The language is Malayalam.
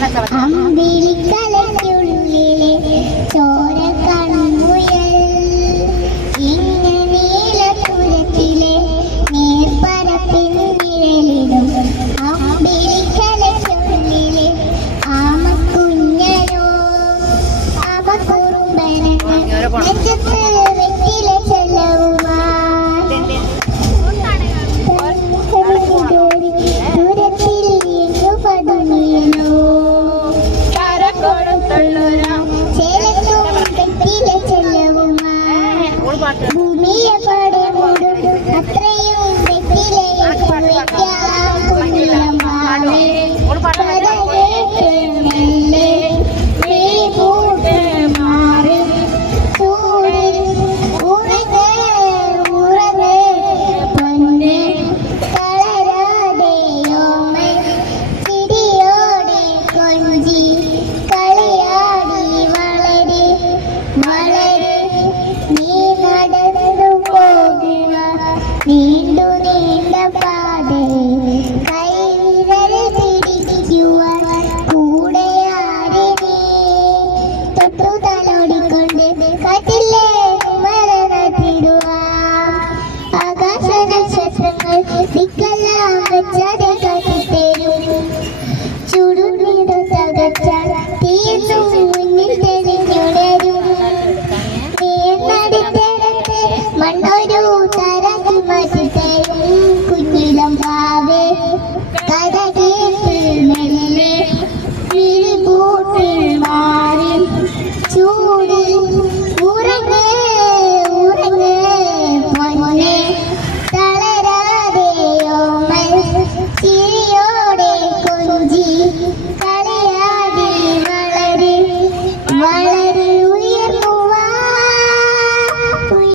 അമ്പിളിക്കലയ്ക്കുള്ളിലെ ചോര കൺമുയൽ നീലത്തുരത്തിലെ നീർപ്പരപ്പിൻ നിഴലിടും അമ്പിളിക്കലയ്ക്കുള്ളിലെ ആമക്കുഞ്ഞനോ അവകുറുമ്പനെന്ന് നെഞ്ചത്ത് വെറ്റില ചെല്ലവുമാ ദൂരത്തിൽ എങ്ങു പതുങ്ങിയനോ ചേലത്തും വെറ്റില ചെല്ലവുമാ ഭൂമിയെ പാടെ മൂടും അത്രയും വെറ്റിലയെ വയ്ക്കാം കുഞ്ഞിലമ്മാവേ പടകേറ്റ് മെല്ലെ വിളികൂട്ട് മാറി ചൂട് ഉറങ്ങ് ഉറങ്ങ് പൊന്ന് തളരാതെയോമേ ചിരിയോടെ കൊഞ്ചി കളിയാടി വളര് വളര് നീ നടന്നു പോകുക നീണ്ടു നീണ്ട പാതേ കൈവിരൽ പിടിക്കുവാൻ കൂടെയാരെ നീ തൊട്ടു തലോടിക്കൊണ്ട് കാറ്റില്ലേ മരണത്തിടുവാൻ ആകാശ നക്ഷത്രങ്ങൾ ദിക്കെല്ലാം വെച്ചാതെ കാട്ടിത്തരും ചുടുനീടു തകച്ചാൽ തീർന്നു മുന്നിൽ തെളിഞ്ഞുടരും നീന്നടിത്തേടത്ത് മണ്ണൊരു തരാക്കി മാറ്റിത്തരും കുഞ്ഞിലമ്പാവേ കഥ കേട്ട് മെല്ലെ വിളികൂട്ട് മാറി ചൂട് ഉറങ്ങ് ഉറങ്ങ് പൊന്നെ തളരാതെയോമൽ